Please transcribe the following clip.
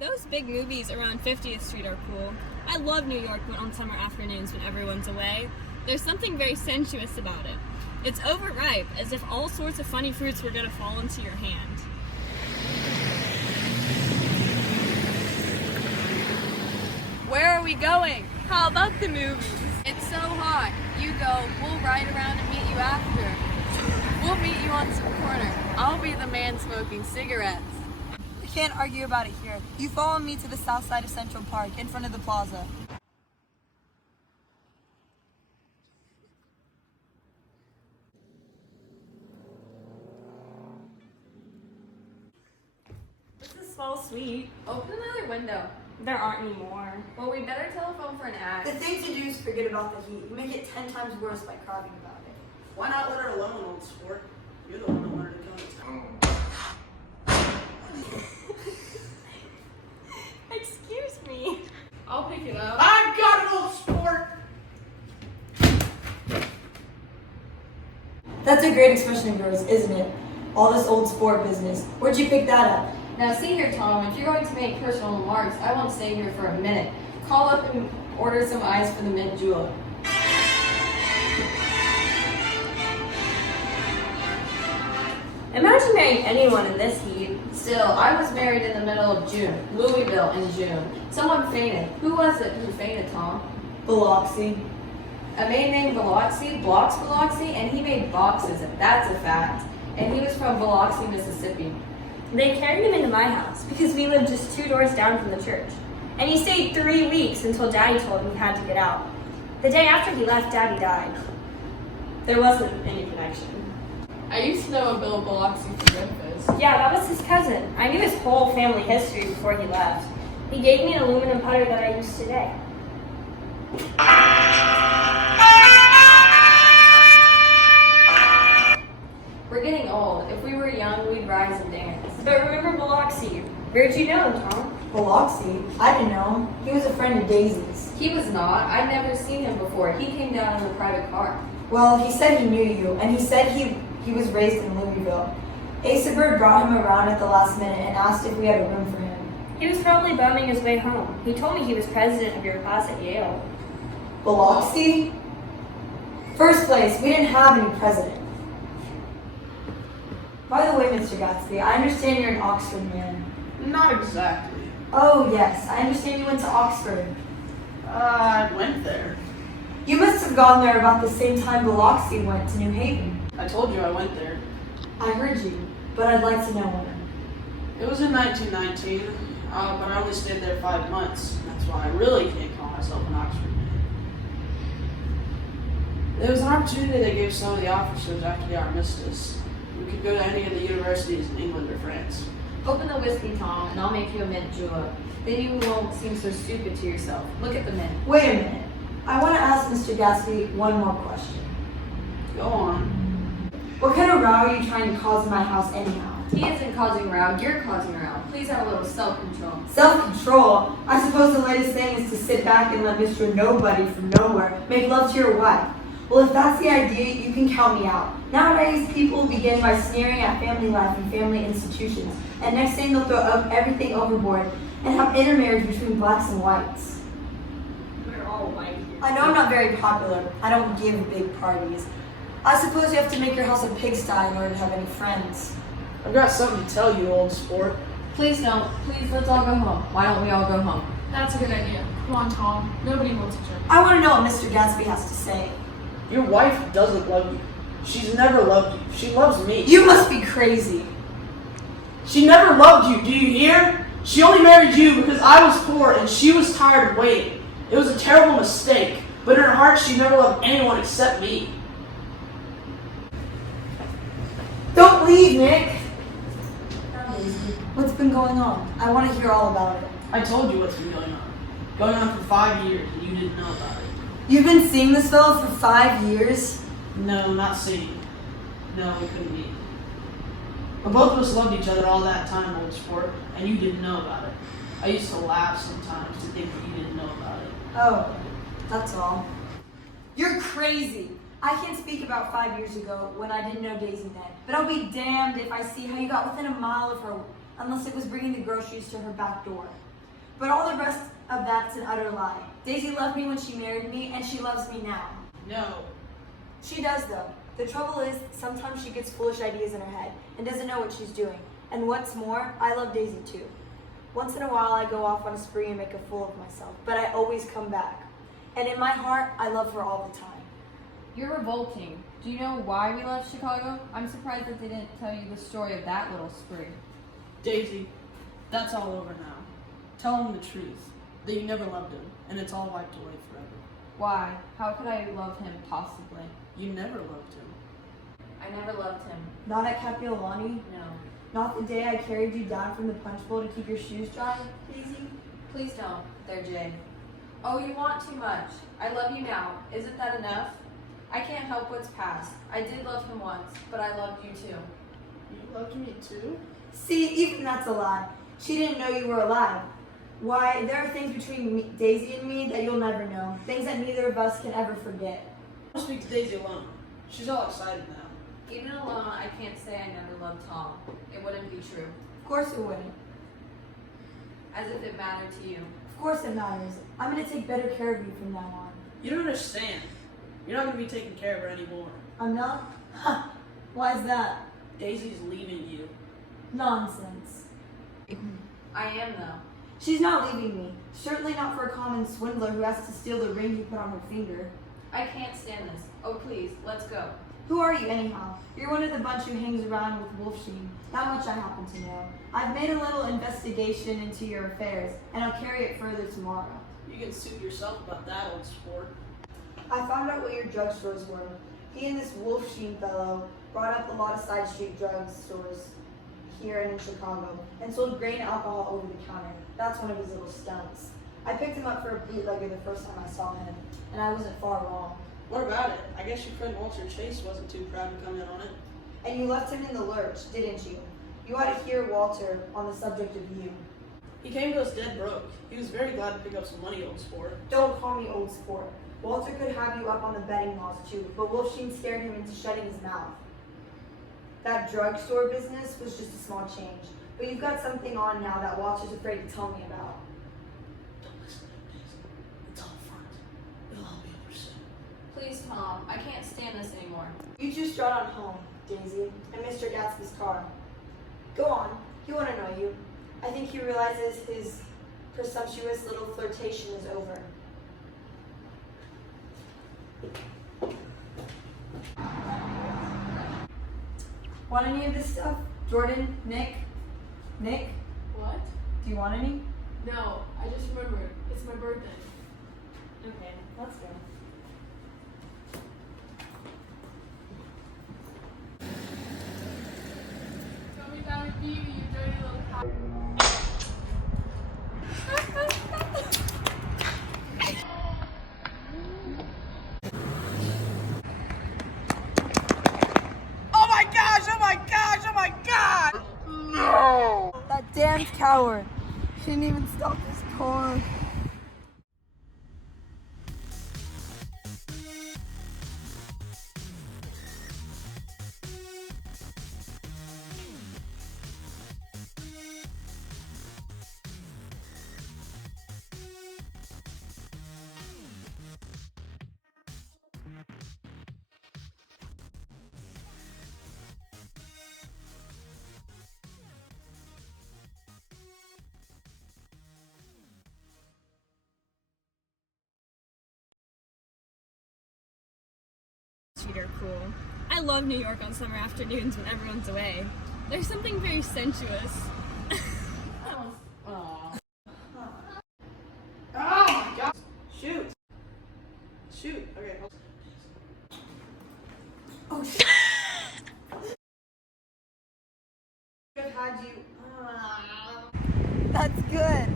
Those big movies around 50th Street are cool. I love New York on summer afternoons when everyone's away. There's something very sensuous about it. It's overripe, as if all sorts of funny fruits were going to fall into your hand. Where are we going? How about the movies? It's so hot. You go, we'll ride around and meet you after. We'll meet you on some corner. I'll be the man smoking cigarettes. We can't argue about it here. You follow me to the south side of Central Park, in front of the plaza. This smells sweet. Open another window. There aren't any more. Well, we better telephone for an ad. The thing to do is forget about the heat. You make it 10 times worse by crying about it. Why not let her alone, old sport? You're the one that wanted to kill me. Excuse me. I'll pick it up. I've got it, old sport! That's a great expression of yours, isn't it? All this old sport business. Where'd you pick that up? Now see here, Tom, if you're going to make personal remarks, I won't stay here for a minute. Call up and order some ice for the mint julep. Imagine marrying anyone in this heat. Still, I was married in the middle of June, Louisville in June. Someone fainted. Who was it who fainted, Tom? Biloxi. A man named Biloxi, Blocks Biloxi, and he made boxes, that's a fact. And he was from Biloxi, Mississippi. They carried him into my house because we lived just 2 doors down from the church. And he stayed 3 weeks until Daddy told him he had to get out. The day after he left, Daddy died. There wasn't any connection. I used to know a Bill Biloxi from Memphis. Yeah, that was his cousin. I knew his whole family history before he left. He gave me an aluminum putter that I use today. We're getting old. If we were young, we'd rise and dance. But remember Biloxi. Where'd you know him, Tom? Biloxi? I didn't know him. He was a friend of Daisy's. He was not. I'd never seen him before. He came down in a private car. Well, he said he knew you, and he said he was raised in Louisville. Asa Bird brought him around at the last minute and asked if we had a room for him. He was probably bumming his way home. He told me he was president of your class at Yale. Biloxi? First place, we didn't have any president. By the way, Mr. Gatsby, I understand you're an Oxford man. Not exactly. Oh, yes, I understand you went to Oxford. I went there. You must have gone there about the same time Biloxi went to New Haven. I told you I went there. I heard you, but I'd like to know when. It was in 1919, but I only stayed there 5 months. That's why I really can't call myself an Oxford man. There was an opportunity they gave some of the officers after the armistice. We could go to any of the universities in England or France. Open the whiskey, Tom, and I'll make you a mint julep. Then you won't seem so stupid to yourself. Look at the mint. Wait a minute. I want to ask Mr. Gatsby one more question. Go on. What kind of row are you trying to cause in my house anyhow? He isn't causing row, you're causing row. Please have a little self-control. Self-control? I suppose the latest thing is to sit back and let Mr. Nobody from nowhere make love to your wife. Well, if that's the idea, you can count me out. Nowadays, people begin by sneering at family life and family institutions, and next thing they'll throw up everything overboard and have intermarriage between blacks and whites. We're all white here. I know I'm not very popular. I don't give big parties. I suppose you have to make your house a pigsty in order to have any friends. I've got something to tell you, old sport. Please don't. Please, let's all go home. Why don't we all go home? That's a good idea. Come on, Tom. Nobody wants a joke. I want to know what Mr. Gatsby has to say. Your wife doesn't love you. She's never loved you. She loves me. You must be crazy. She never loved you, do you hear? She only married you because I was poor and she was tired of waiting. It was a terrible mistake, but in her heart she never loved anyone except me. Don't leave, Nick. What's been going on? I want to hear all about it. I told you what's been going on. Going on for 5 years and you didn't know about it. You've been seeing this fellow for 5 years? No, not seeing. No, we couldn't be. But both of us loved each other all that time, old sport, and you didn't know about it. I used to laugh sometimes to think that you didn't know about it. Oh, that's all. You're crazy. I can't speak about 5 years ago when I didn't know Daisy then, but I'll be damned if I see how you got within a mile of her, unless it was bringing the groceries to her back door. But all the rest of that's an utter lie. Daisy loved me when she married me, and she loves me now. No. She does, though. The trouble is, sometimes she gets foolish ideas in her head and doesn't know what she's doing. And what's more, I love Daisy too. Once in a while, I go off on a spree and make a fool of myself, but I always come back. And in my heart, I love her all the time. You're revolting. Do you know why we left Chicago? I'm surprised that they didn't tell you the story of that little spree. Daisy, that's all over now. Tell him the truth, that you never loved him, and it's all wiped away forever. Why? How could I love him, possibly? You never loved him. I never loved him. Not at Capiolani? No. Not the day I carried you down from the punch bowl to keep your shoes dry, Daisy? Please don't, there, Jay. Oh, you want too much. I love you now. Isn't that enough? I can't help what's past. I did love him once, but I loved you too. You loved me too? See, even that's a lie. She didn't know you were alive. Why, there are things between Daisy and me that you'll never know. Things that neither of us can ever forget. I'll speak to Daisy alone. She's all excited now. Even alone, I can't say I never loved Tom. It wouldn't be true. Of course it wouldn't. As if it mattered to you. Of course it matters. I'm going to take better care of you from now on. You don't understand. You're not going to be taking care of her anymore. I'm not? Huh. Why is that? Daisy's leaving you. Nonsense. I am, though. She's not leaving me. Certainly not for a common swindler who has to steal the ring you put on her finger. I can't stand this. Oh, please, let's go. Who are you anyhow? You're one of the bunch who hangs around with Wolfsheen. That much I happen to know. I've made a little investigation into your affairs, and I'll carry it further tomorrow. You can suit yourself about that, old sport. I found out what your drugstores were. He and this Wolfsheen fellow brought up a lot of side street drugstores here and in Chicago, and sold grain alcohol over the counter. That's one of his little stunts. I picked him up for a bootlegger the first time I saw him, and I wasn't far wrong. What about it? I guess your friend Walter Chase wasn't too proud to come in on it. And you left him in the lurch, didn't you? You ought to hear Walter on the subject of you. He came to us dead broke. He was very glad to pick up some money, old sport. Don't call me old sport. Walter could have you up on the betting laws too, but Wolfsheen scared him into shutting his mouth. That drugstore business was just a small change, but you've got something on now that Walter's afraid to tell me about. Don't listen to him, Daisy. It's all front. It'll all be over soon. Please, Tom, I can't stand this anymore. You two strut on home, Daisy, and Mr. Gatsby's car. Go on, he won't annoy you. I think he realizes his presumptuous little flirtation is over. Want any of this stuff? Jordan? Nick? Nick? What? Do you want any? No, I just remembered. It's my birthday. Okay, let's go. Tell me down with you, you dirty little cow. That damned coward. She didn't even stop this car. Street are cool. I love New York on summer afternoons when everyone's away. There's something very sensuous. Oh my god! Shoot! Shoot! Okay. Oh shit! I've had you. That's good.